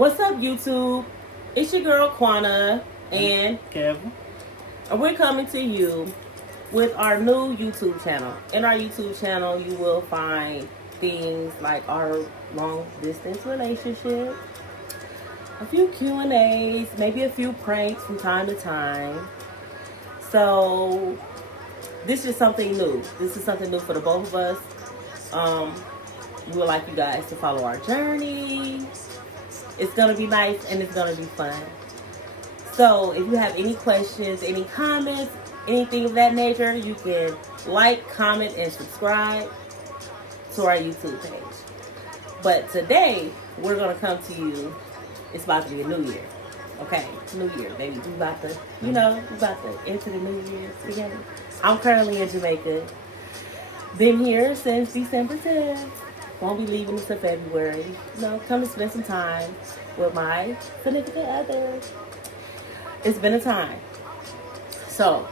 What's up, YouTube? It's your girl Quanna and Kev. we're coming to you with our new YouTube channel. In our YouTube channel, you will find things like our long distance relationship, a few Q&As, maybe a few pranks from time to time. So this is something new. This is something new for the both of us. We would like you guys to follow our journey. It's going to be nice and it's going to be fun. So if you have any questions, any comments, anything of that nature, you can like, comment, and subscribe to our YouTube page. But today, we're going to come to you. It's about to be a new year. Okay, New Year, baby. We about to, we about to enter the new year together. I'm currently in Jamaica. Been here since December 10th. Won't be leaving until February. Come and spend some time with my significant other. It's been a time. So,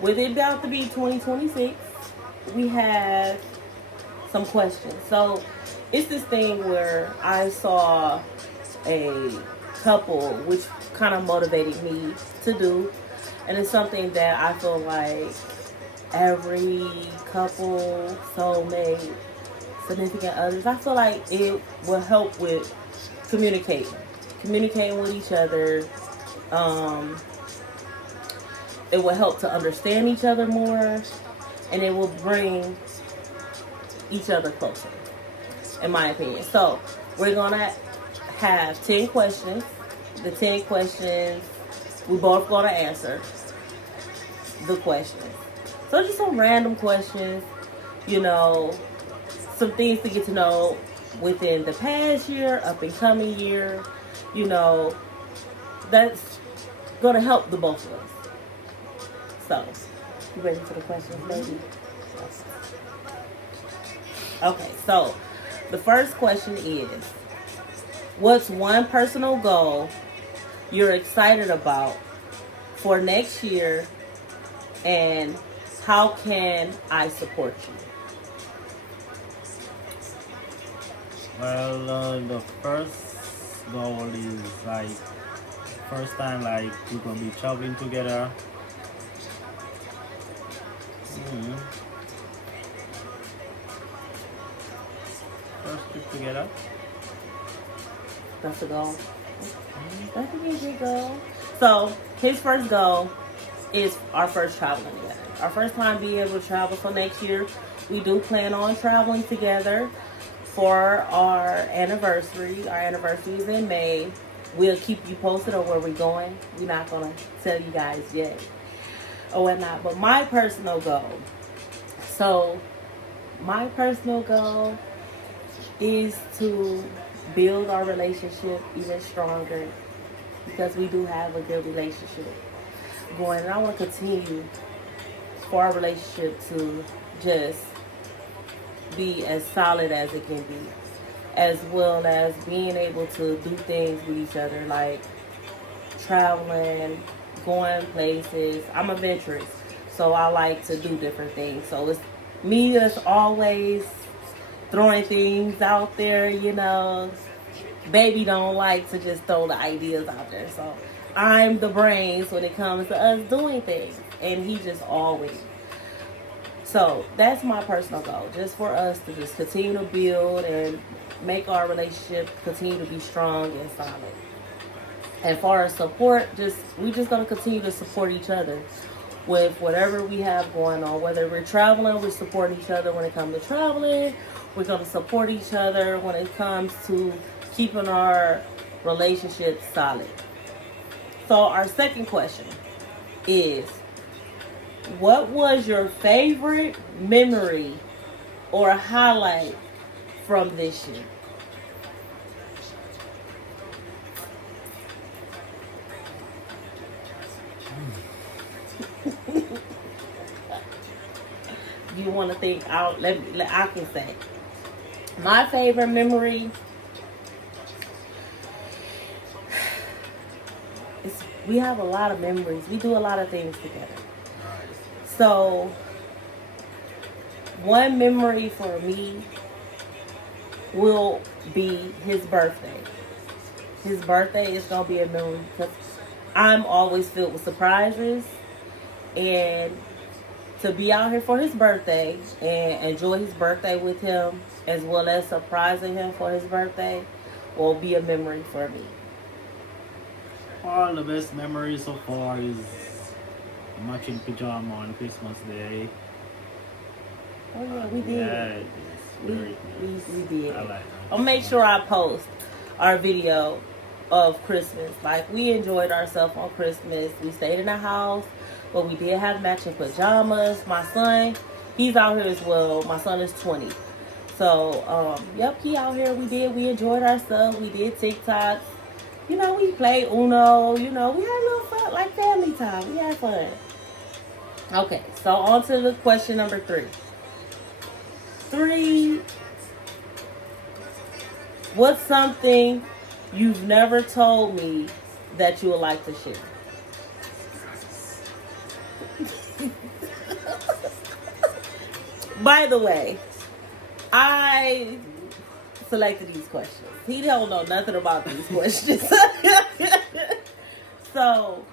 with it about to be 2026, we have some questions. So, it's this thing where I saw a couple, which kind of motivated me to do. And it's something that I feel like every couple, soulmate, significant others, I feel like it will help with communicating with each other. It will help to understand each other more, and it will bring each other closer, in my opinion. So we're gonna have 10 questions. The 10 questions, we both gonna answer the questions. So just some random questions, some things to get to know within the past year, up and coming year, that's going to help the both of us. So, you ready for the questions, baby? Okay, so the first question is, what's one personal goal you're excited about for next year, and how can I support you? Well, the first goal is first time we're gonna be traveling together. First trip together. That's the goal. That's a good goal. So his first goal is our first traveling together. Our first time being able to travel. So next year we do plan on traveling together for our anniversary. Our anniversary is in May. We'll keep you posted on where we're going. We're not going to tell you guys yet or whatnot. But my personal goal. So my personal goal is to build our relationship even stronger, because we do have a good relationship going. And I want to continue for our relationship to just be as solid as it can be, as well as being able to do things with each other, like traveling, going places. I'm adventurous, so I like to do different things. So it's me that's always throwing things out there, Baby don't like to just throw the ideas out there. So I'm the brains when it comes to us doing things, and he just always. So that's my personal goal, just for us to just continue to build and make our relationship continue to be strong and solid. And for our support, we just gonna continue to support each other with whatever we have going on. Whether we're traveling, we support each other when it comes to traveling. We're gonna support each other when it comes to keeping our relationship solid. So our second question is, what was your favorite memory or highlight from this year? You want to think out? I can say my favorite memory is we have a lot of memories. We do a lot of things together. So one memory for me will be his birthday. his birthday is gonna be a memory because I'm always filled with surprises, and to be out here for his birthday and enjoy his birthday with him, as well as surprising him for his birthday, will be a memory for me. All the best memories so far is matching pajama on Christmas Day. Oh yeah, we did. Yeah, it's very nice. We did. I like that. I'll make sure I post our video of Christmas. Like, we enjoyed ourselves on Christmas. We stayed in the house, but we did have matching pajamas. My son, he's out here as well. My son is 20. So, yep, he out here. We enjoyed ourselves. We did TikToks. You know, we played Uno. You know, we had a little fun, like family time. We had fun. Okay, so on to the question number 3. What's something you've never told me that you would like to share? By the way, I selected these questions. He don't know nothing about these questions. So,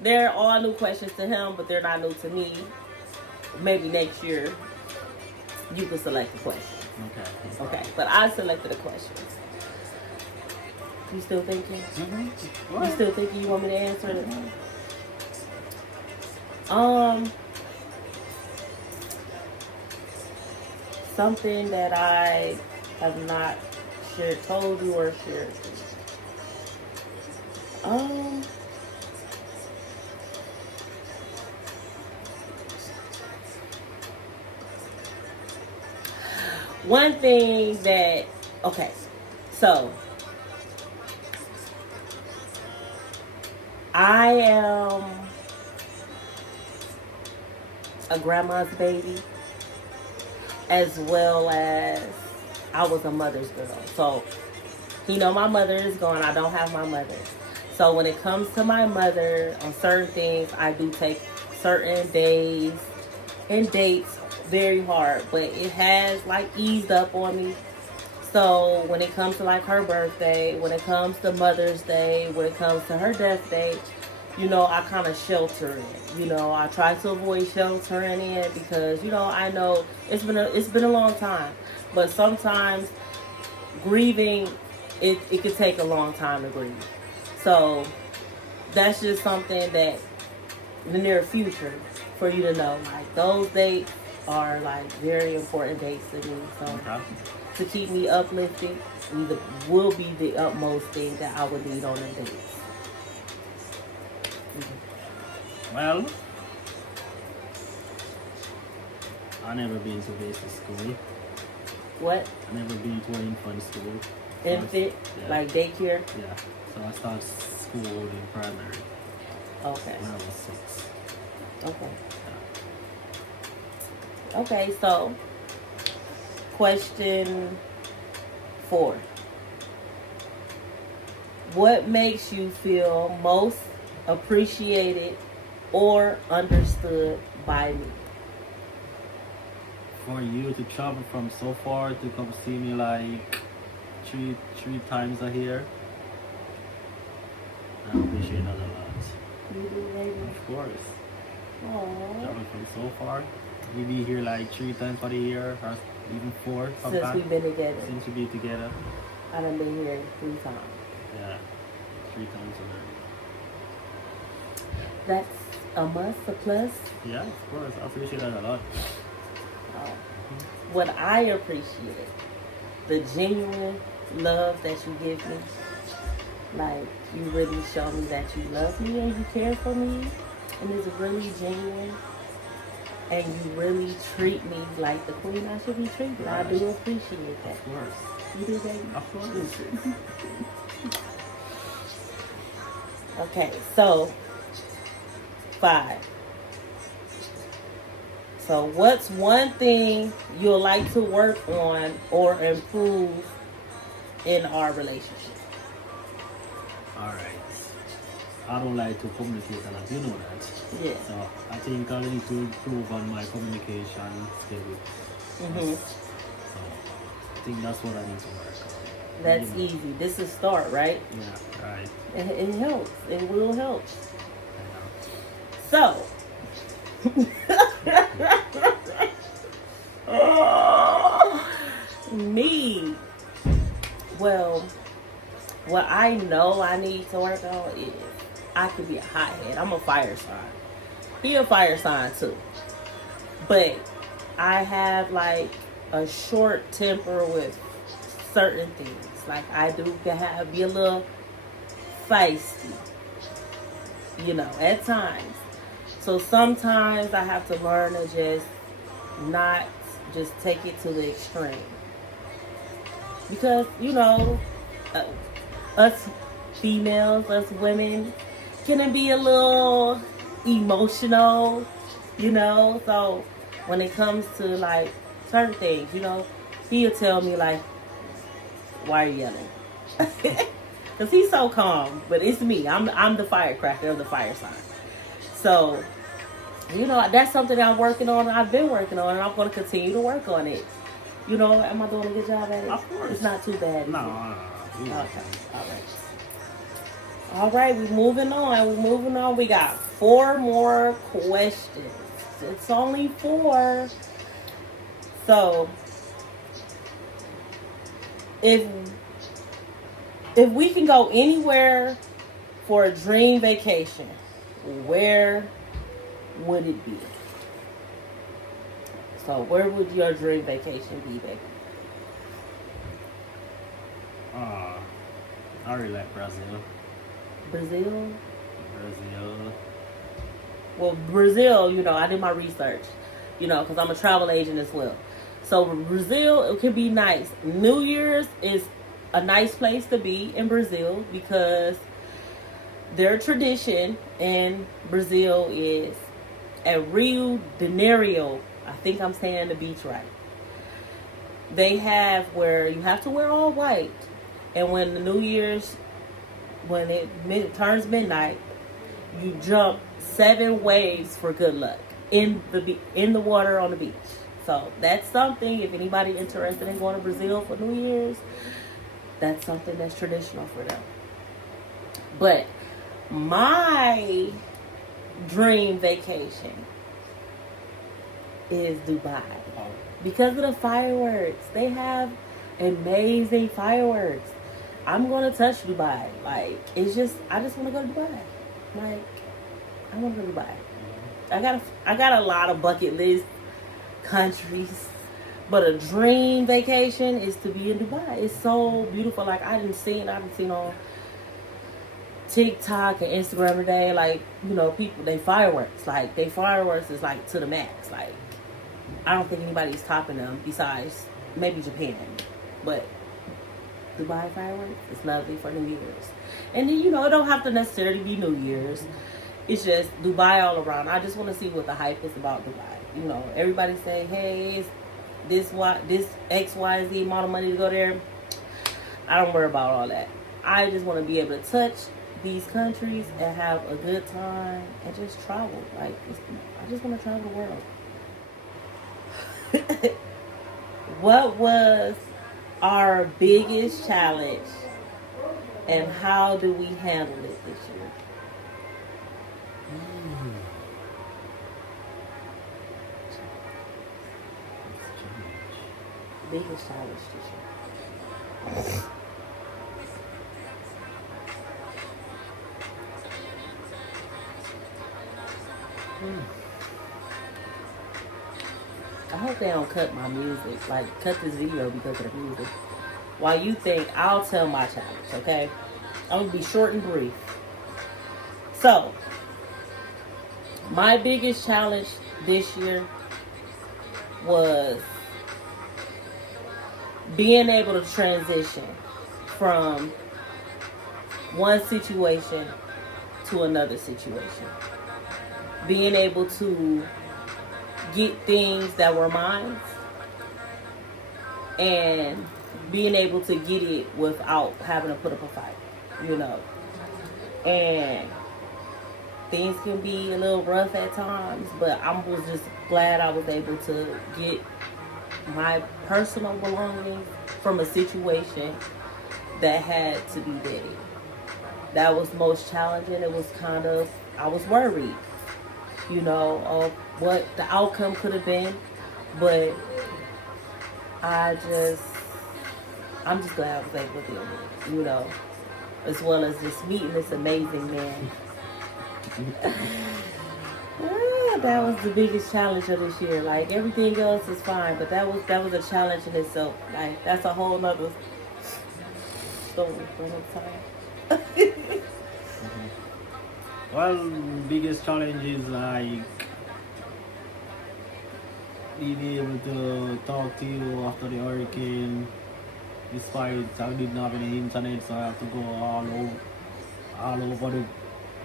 they're all new questions to him, but they're not new to me. Maybe next year, you can select the question. Okay, but I selected a question. You still thinking? Mm-hmm. You still thinking you want me to answer it? Something that I have not told you or shared. One thing that, okay, so I am a grandma's baby, as well as I was a mother's girl. So, my mother is gone. I don't have my mother. So when it comes to my mother, on certain things, I do take certain days and dates very hard, but it has eased up on me. So when it comes to her birthday, when it comes to Mother's Day, when it comes to her death date, I kind of shelter in. I try to avoid sheltering in because I know it's been a long time, but sometimes grieving it could take a long time to grieve. So that's just something that in the near future for you to know, those dates are very important dates to me. So to keep me uplifted will be the utmost thing that I would need on them dates. Well, I never been to basic school. What? I never been to an infant school. Infant? Yeah. Daycare? Yeah. So I started school in primary. Okay. When I was 6. Okay. Okay, so question 4. What makes you feel most appreciated or understood by me? For you to travel from so far to come see me three times a year, I appreciate that a lot. You do, baby? Of course. Aww. Travel from so far. We be here 3 times for the year, or even 4 sometimes. Since we've been together. Since we be together. I done been here 3 times. Yeah. 3 times a year. That's a must, a plus. Yeah, of course. I appreciate that a lot. What I appreciate, the genuine love that you give me. You really show me that you love me and you care for me. And it's really genuine. And you really treat me like the queen I should be treated. I do appreciate that. Of course. You do, baby? Of course. Okay, so 5. So what's one thing you'll like to work on or improve in our relationship? Alright. I don't like to communicate a lot, you know that. Yeah. So I think I need to improve on my communication skills. Mm-hmm. So I think that's what I need to work on. That's beginning. easy. This is start, right? Yeah, right. It helps. It will help. I know. So, me. Well, what I know I need to work on is I could be a hothead. I'm a fire sign. He a fire sign too. But I have like a short temper with certain things. Like I do be a little feisty, at times. So sometimes I have to learn to just not just take it to the extreme. Because, uh, us females, us women, can be a little emotional, So when it comes to like certain things, he'll tell me like, "Why are you yelling?" Because he's so calm, but it's me. I'm the firecracker of the fire sign. So that's something that I'm working on. I've been working on, and I'm going to continue to work on it. Am I doing a good job at it? Of course. It's not too bad. No, Okay. All right. We're moving on. We got 4 more questions. It's only 4. So, if we can go anywhere for a dream vacation, where would it be? So, where would your dream vacation be, baby? I really like Brazil. Brazil? Brazil. Well, Brazil, I did my research, because I'm a travel agent as well. So, Brazil, it can be nice. New Year's is a nice place to be in Brazil because their tradition in Brazil is at Rio de Janeiro. I think I'm saying the beach right. They have where you have to wear all white. And when the New Year's, when it turns midnight, you jump 7 waves for good luck in the water on the beach. So that's something, if anybody interested in going to Brazil for New Year's, that's something that's traditional for them. But my dream vacation is Dubai. Because of the fireworks. They have amazing fireworks. I'm going to touch Dubai. Like, I just want to go to Dubai. Like, I want to go to Dubai. I got a lot of bucket list countries. But a dream vacation is to be in Dubai. It's so beautiful. Like, I've seen on TikTok and Instagram today, like, people, they fireworks. Like, they fireworks is like to the max. Like, I don't think anybody's topping them besides maybe Japan. But Dubai fireworks is lovely for New Year's. And then, it don't have to necessarily be New Year's. It's just Dubai all around. I just want to see what the hype is about Dubai. Everybody say, hey, it's this X, Y, Z amount of money to go there. I don't worry about all that. I just want to be able to touch these countries and have a good time and just travel. Like, I just want to travel the world. What was our biggest challenge and how do we handle it this year? Biggest challenge this year. I hope they don't cut my music, like cut this video because of the music. While you think, I'll tell my challenge, okay? I'm gonna be short and brief. So, my biggest challenge this year was being able to transition from one situation to another situation. Being able to get things that were mine and being able to get it without having to put up a fight, And things can be a little rough at times, but I was just glad I was able to get my personal belongings from a situation that had to be ready. That was most challenging. It was kind of, I was worried, of what the outcome could have been. But I just, I'm just glad I was able to deal with it, as well as just meeting this amazing man. Yeah, that was the biggest challenge of this year. Like everything else is fine, but that was a challenge in itself. Like that's a whole nother story for another time. Well, biggest challenge is like being able to talk to you after the hurricane. Despite I didn't have any internet, so I have to go all over the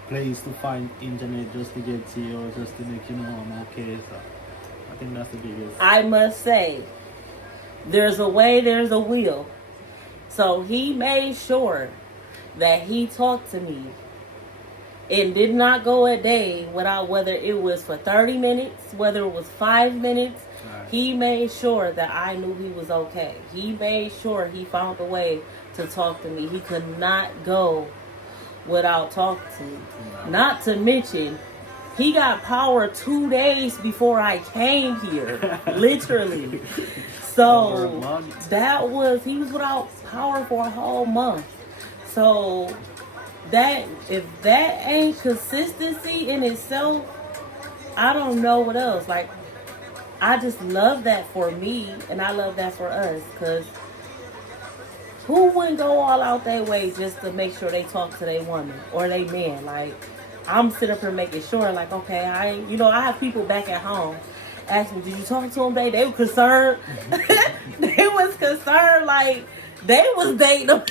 place to find internet just to get to you, just to make you know I'm okay. So I think that's the biggest. I must say, there's a way, there's a will. So he made sure that he talked to me. It did not go a day without, whether it was for 30 minutes, whether it was 5 minutes. Right. He made sure that I knew he was okay. He made sure he found a way to talk to me. He could not go without talking to me. No. Not to mention, he got power 2 days before I came here. Literally. So he was without power for a whole month. So if that ain't consistency in itself, I don't know what else. Like, I just love that for me, and I love that for us, because who wouldn't go all out their way just to make sure they talk to their woman or their man? Like, I'm sitting up here making sure, like, okay, I have people back at home ask me, did you talk to them? They were concerned. They was concerned, like, they was dating them.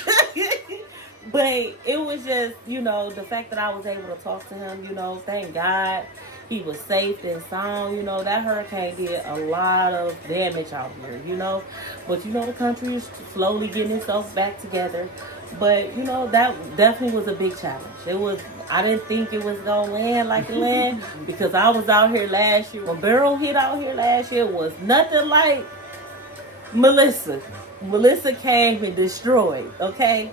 But it was just, the fact that I was able to talk to him, thank God he was safe and sound. That hurricane did a lot of damage out here, But, the country is slowly getting itself back together. But, that definitely was a big challenge. I didn't think it was going to land like it landed because I was out here last year. When Beryl hit out here last year, it was nothing like Melissa. Melissa came and destroyed, okay?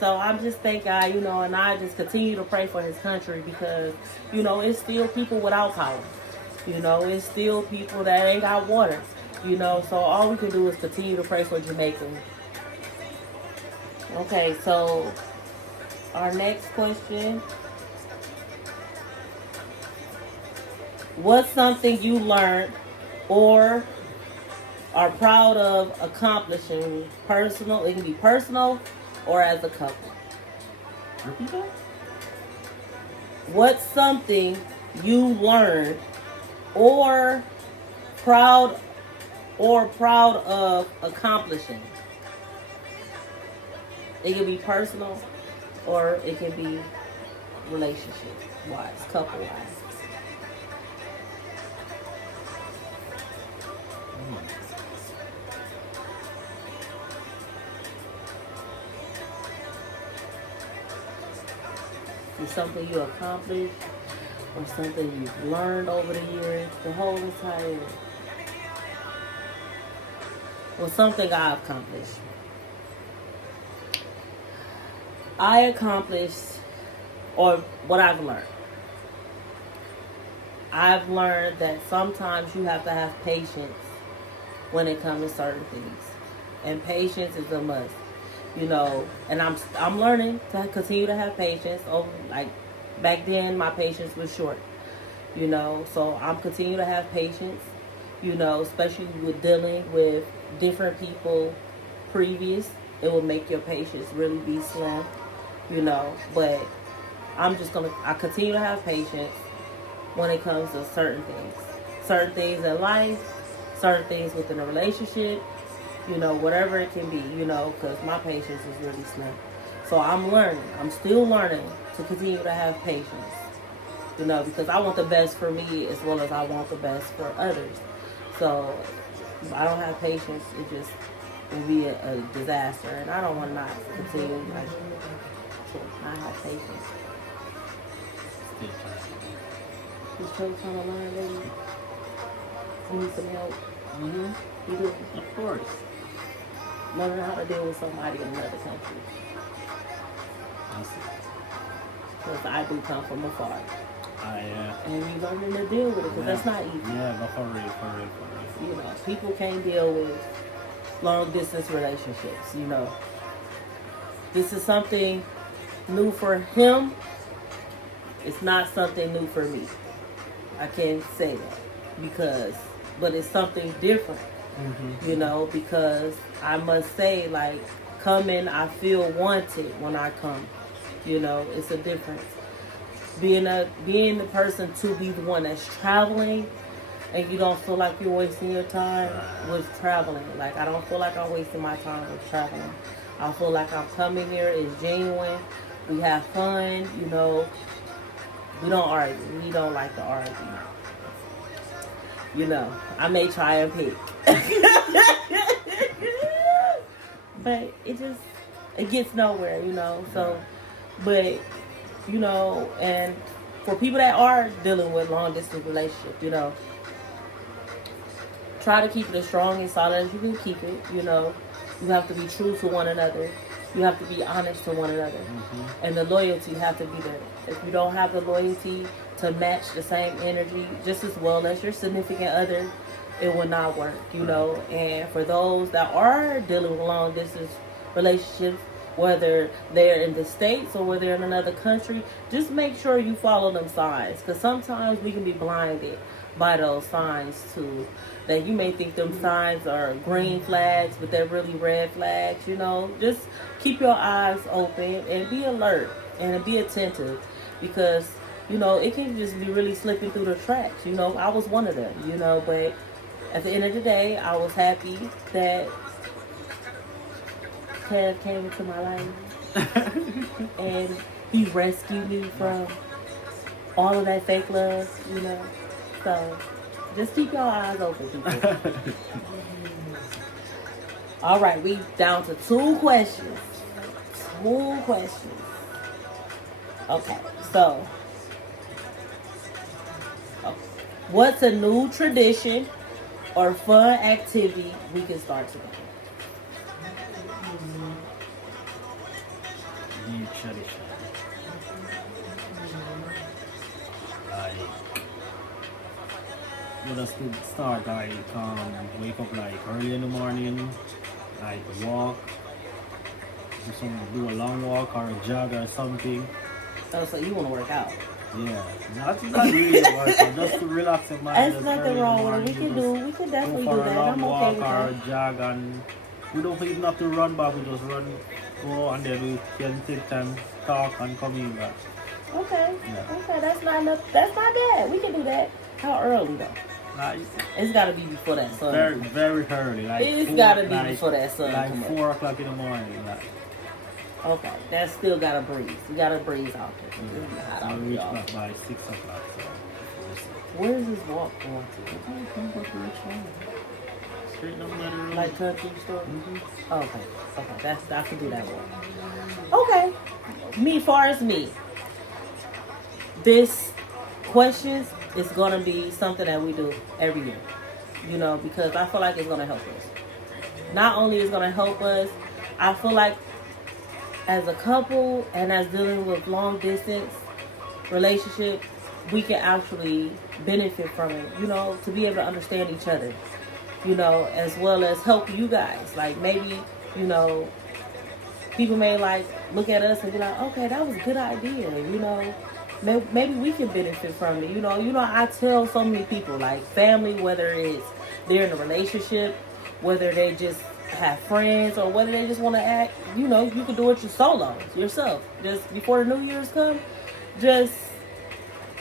So I'm just thank God, and I just continue to pray for his country because, it's still people without power. It's still people that ain't got water. So all we can do is continue to pray for Jamaica. Okay, so our next question. What's something you learned or are proud of accomplishing personal? It can be personal or as a couple. Repeat that? What's something you learned or proud of accomplishing? It can be personal or it can be relationship wise, couple wise. It's something you accomplished or something you've learned over the years, the whole entire. Well, something I accomplished. I accomplished, or what I've learned. I've learned that sometimes you have to have patience when it comes to certain things. And patience is a must. And I'm learning to continue to have patience. Like back then, my patience was short. So I'm continuing to have patience. Especially with dealing with different people previous, it will make your patience really be slim. But I continue to have patience when it comes to certain things in life, certain things within a relationship. Whatever it can be, because my patience is really slim. So I'm still learning to continue to have patience, because I want the best for me as well as I want the best for others. So if I don't have patience, it just will be a disaster, and I don't want to not continue, to not have patience. This choke's on the line, baby. You need some help? Mm-hmm. You do? Of course. learning how to deal with somebody in another country. That's it. Because I do come from afar. I And you learning to deal with it because that's not easy. Yeah, but for real. You know, people can't deal with long distance relationships. You know, this is something new for him. It's not something new for me. I can't say that but it's something different. Mm-hmm. You know, because I must say, like, coming, I feel wanted when I come. You know, it's a difference. Being the person to be the one that's traveling, and you don't feel like you're wasting your time with traveling. Like, I don't feel like I'm wasting my time with traveling. I feel like I'm coming here is genuine. We have fun. You know, we don't argue. We don't like to argue. You know, I may try and pick. But it gets nowhere, you know. So, but, you know, and for people that are dealing with long distance relationships, you know, try to keep it as strong and solid as you can keep it, you know. You have to be true to one another. You have to be honest to one another. Mm-hmm. And the loyalty have to be there. If you don't have the loyalty to match the same energy just as well as your significant other, it will not work, you know. And for those that are dealing with long distance relationships, whether they're in the States or whether they're in another country, just make sure you follow them signs. Because sometimes we can be blinded by those signs too. That you may think them signs are green flags, but they're really red flags, you know. Just keep your eyes open and be alert and be attentive, because, you know, it can just be really slipping through the cracks. You know, I was one of them, you know, but at the end of the day, I was happy that Kev came into my life and he rescued me from all of that fake love, you know. So just keep your eyes open, people. All right, we down to 2 questions. 2 questions. Okay, so what's a new tradition or fun activity we can start together? New tradition. Like, let us start like wake up like early in the morning, like walk, do a long walk or a jog or something. Oh, so you want to work out? Yeah, not really work out, just to relax your mind. There's nothing wrong with it. We can definitely go do for that. a long I'm walk okay with or a that. jog, and we don't even have to run back. We just go, and then we can take time, talk, and come in back. Okay. Yeah. Okay, that's not enough. That's not bad. We can do that. How early though? Like, It's got to be before that sun. very early. Like It's got to be before that sun. Like come up. 4 o'clock in the morning. Like. Okay, that's still got to breeze. You got to breeze out there. It's be hot So out we reach there, y'all. back by 6 o'clock. So Where is this walk going straight down by the to? road. Like country store? Mm-hmm. Okay. I can do that walk. Okay. Me, far as me, this questions is gonna be something that we do every year. You know, because I feel like it's gonna help us. Not only is gonna help us, I feel like as a couple and as dealing with long distance relationship, we can actually benefit from it, you know, to be able to understand each other, you know, as well as help you guys. Like maybe, you know, people may like look at us and be like, okay, that was a good idea, you know. Maybe we can benefit from it, you know. I tell so many people, like family, whether it's they're in a relationship, whether they just have friends, or whether they just want to act, you know, you can do it yourself. Just before the New Year's come, just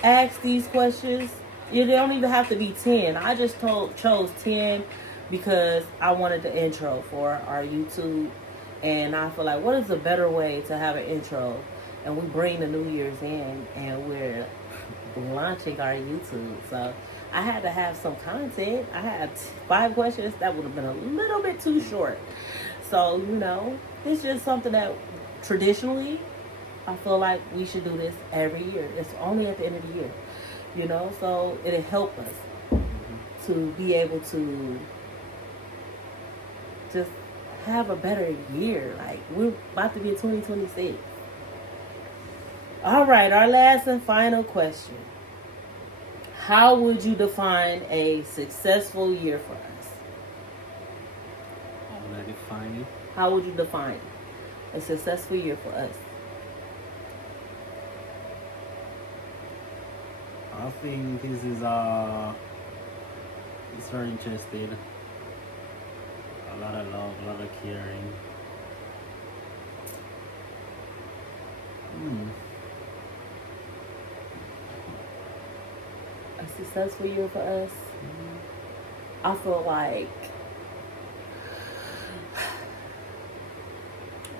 ask these questions. They don't even have to be 10. I just chose 10 because I wanted the intro for our YouTube, and I feel like what is a better way to have an intro, and we bring the New Year's in and we're launching our YouTube. So I had to have some content. I had 5 questions. That would have been a little bit too short. So, you know, it's just something that traditionally I feel like we should do this every year. It's only at the end of the year, you know, so it'll help us to be able to just have a better year. Like, we're about to be in 2026. All right, our last and final question. How would you define a successful year for us? How would I define it? How would you define a successful year for us? I think this is it's very interesting. A lot of love, a lot of caring. A successful year for us? I feel like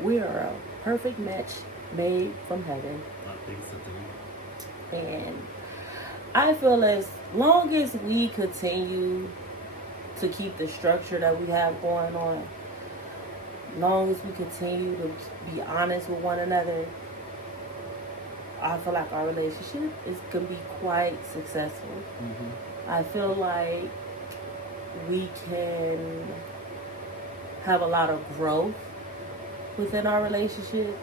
we are a perfect match made from heaven. I think so too. And I feel as long as we continue to keep the structure that we have going on, long as we continue to be honest with one another, I feel like our relationship is going to be quite successful. I feel like we can have a lot of growth within our relationship,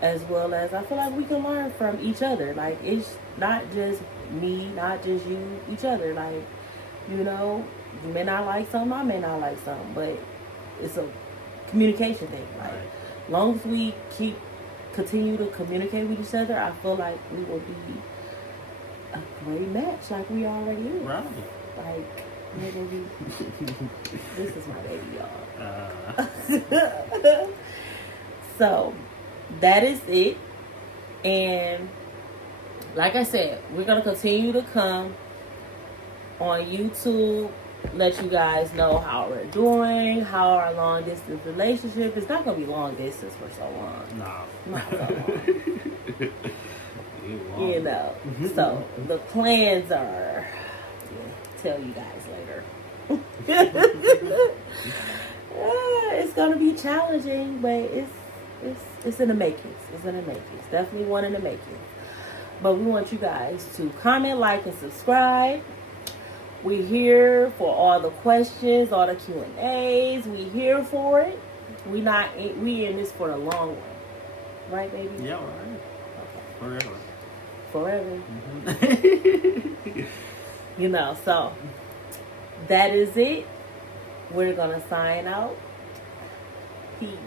as well as I feel like we can learn from each other. Like, it's not just me, not just you, each other. Like, you know, you may not like something, I may not like something, but it's a communication thing. Like, as long as we continue to communicate with each other, I feel like we will be a great match, like we already is. Right. Like, maybe this is my baby, y'all. So that is it. And like I said, we're gonna continue to come on YouTube, let you guys know how we're doing, how our long distance relationship. It's not gonna be long distance for so long. Nah. Not so long. You know. So the plans are, tell you guys later. It's gonna be challenging, but it's in the makings. It's in the makings. Definitely one in the makings. But we want you guys to comment, like, and subscribe. We're here for all the questions, all the Q&As. We here for it. We in this for the long run. Right, baby? Yeah, right. Okay. Forever. You know, so that is it. We're going to sign out. Peace.